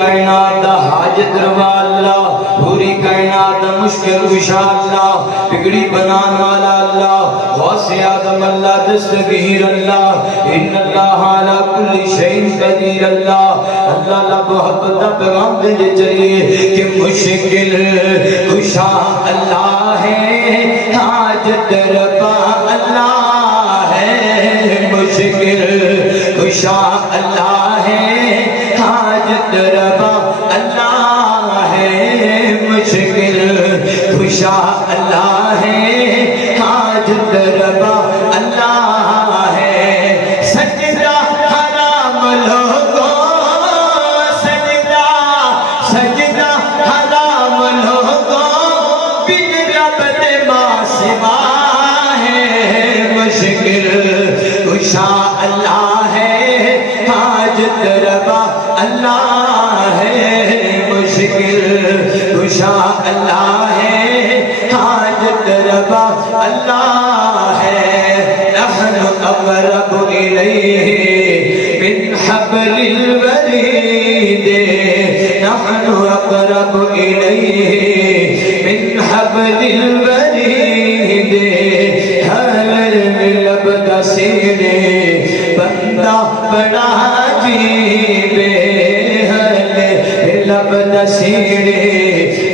کائنات دا حاجت روا اللہ، پوری کائنات دا مشکل کشا اللہ، بگڑی بنان والا اللہ، غوث اعظم اللہ، دستگیر اللہ، ان اللہ علی کل شیء قدیر اللہ۔ اللہ لا محبت دا پیغام دے چلیے کہ مشکل کشا اللہ ہے، حاجت روا اللہ ہے، مشکل کشا اللہ ہے، حاجت روا اللہ ہے، مشکل کشا اللہ ہے، حاجت روا اللہ ہے۔ سجدہ حرام لوگوں، سجدہ سجدہ حرام لوگوں، بن رب دے ماں سوا ہے، مشکل کشا اللہ ہے، حاجت روا اللہ ہے، مشکل کشا اللہ ہے، حاجت روا اللہ ہے۔ نحن اقرب الیہ من حبل الورید، نحن اقرب الیہ من حبل الورید، حلل لب کا سینے بندہ بڑا عجیب، لب دسیڑے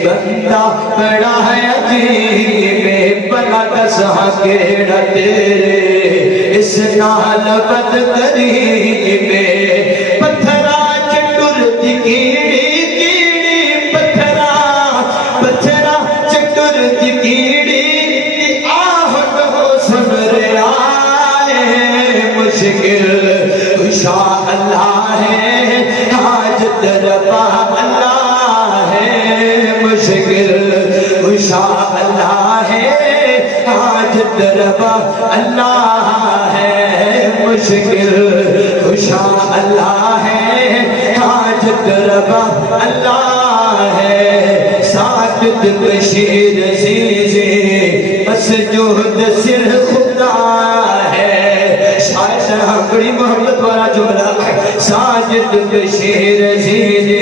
بندہ بڑا ہے عجیب، بلا دس کیڑا تیرے اس نال بد قریب، پتھرا چٹر دی کیڑی کیڑی، پتھرا پتھرا چٹر دی کیڑی، آہٹ ہو سن رہا ہے، مشکل کشا اللہ ہے، حاجت روا اللہ ہے، مشکل کشا اللہ ہے، حاجت روا اللہ ہے، مشکل کشا اللہ ہے، حاجت روا اللہ ہے۔ ساجد بشیر عزیزی بس جہد سر خدا ہے، شاید بڑی محبت والا جملہ ہے۔ ساجد بشیر عزیزی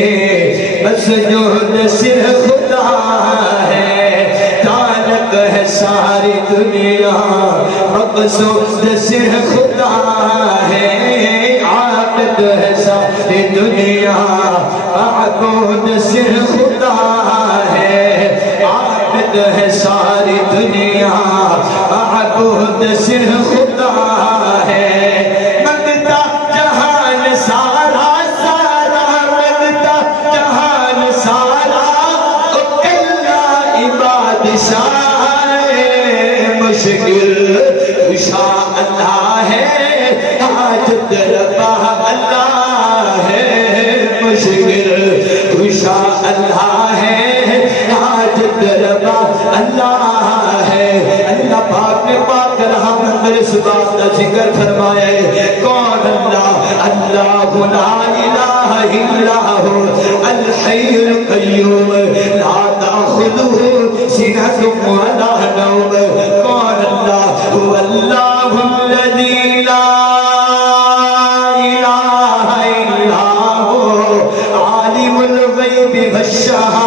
بس جہد سر خدا ہے، تالق ہے ساری دنیا مقصود سر خدا ہے، عابد ہے ساری دنیا معبود سر خدا ہے، عابد ہے ساری دنیا معبود سر خدا ہے۔ منگتا جہان سارا سارا، منگتا جہان سارا، اللہ عباد شاہ، مشکل کشا اللہ ہے، حاجت روا اللہ ہے، مشکل کشا اللہ ہے، حاجت روا اللہ ہے۔ اللہ پاک نے پاک رہا مندر اس بات کا ذکر فرمائے، کون اللہ؟ اللہ لا الہ الا ہو الحی القیوم لا تأخذہ سنۃ ولا نوم، کون اللہ؟ هو اللہ الذی لا الہ الا ہو عالم الغیب والشہادہ